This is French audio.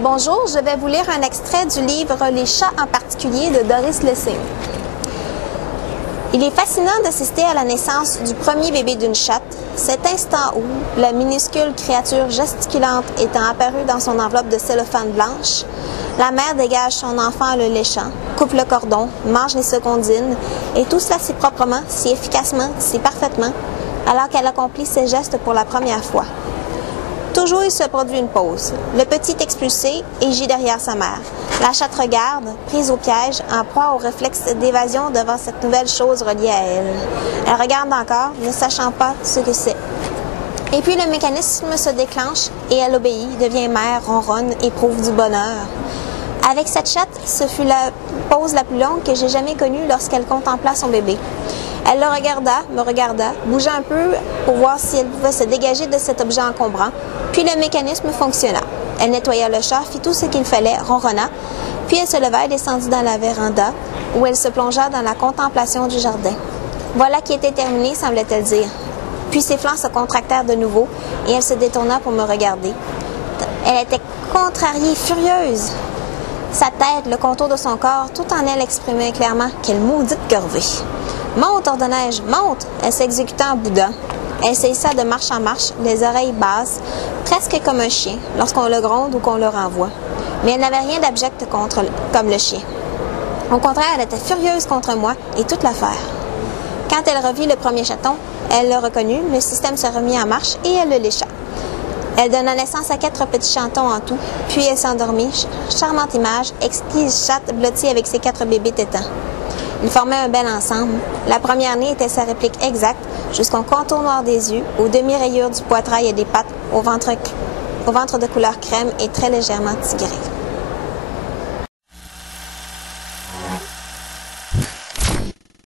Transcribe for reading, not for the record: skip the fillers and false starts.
Bonjour, je vais vous lire un extrait du livre « Les chats en particulier » de Doris Lessing. Il est fascinant d'assister à la naissance du premier bébé d'une chatte, cet instant où, la minuscule créature gesticulante étant apparue dans son enveloppe de cellophane blanche, la mère dégage son enfant en le léchant, coupe le cordon, mange les secondines, et tout cela si proprement, si efficacement, si parfaitement, alors qu'elle accomplit ses gestes pour la première fois. Toujours il se produit une pause. Le petit expulsé et gît derrière sa mère. La chatte regarde, prise au piège, en proie au réflexe d'évasion devant cette nouvelle chose reliée à elle. Elle regarde encore, ne sachant pas ce que c'est. Et puis le mécanisme se déclenche et elle obéit, devient mère, ronronne, éprouve du bonheur. Avec cette chatte, ce fut la pause la plus longue que j'ai jamais connue lorsqu'elle contempla son bébé. Elle le regarda, me regarda, bougea un peu pour voir si elle pouvait se dégager de cet objet encombrant, puis le mécanisme fonctionna. Elle nettoya le chat, fit tout ce qu'il fallait, ronronna, puis elle se leva et descendit dans la véranda, où elle se plongea dans la contemplation du jardin. Voilà qui était terminé, semblait-elle dire. Puis ses flancs se contractèrent de nouveau, et elle se détourna pour me regarder. Elle était contrariée, furieuse. Sa tête, le contour de son corps, tout en elle exprimait clairement « Quelle maudite corvée !» « Monte, ordonnai-je, monte !» Elle s'exécuta en boudin. Elle s'essa de marche en marche, les oreilles basses, presque comme un chien, lorsqu'on le gronde ou qu'on le renvoie. Mais elle n'avait rien d'abject comme le chien. Au contraire, elle était furieuse contre moi et toute l'affaire. Quand elle revit le premier chaton, elle le reconnut, le système se remit en marche et elle le lécha. Elle donna naissance à 4 petits chatons en tout, puis elle s'endormit. Charmante image, exquise chatte blottie avec ses 4 bébés tétans. Ils formaient un bel ensemble. La première née était sa réplique exacte, jusqu'au contour noir des yeux, aux demi-rayures du poitrail et des pattes, au ventre de couleur crème et très légèrement tigré.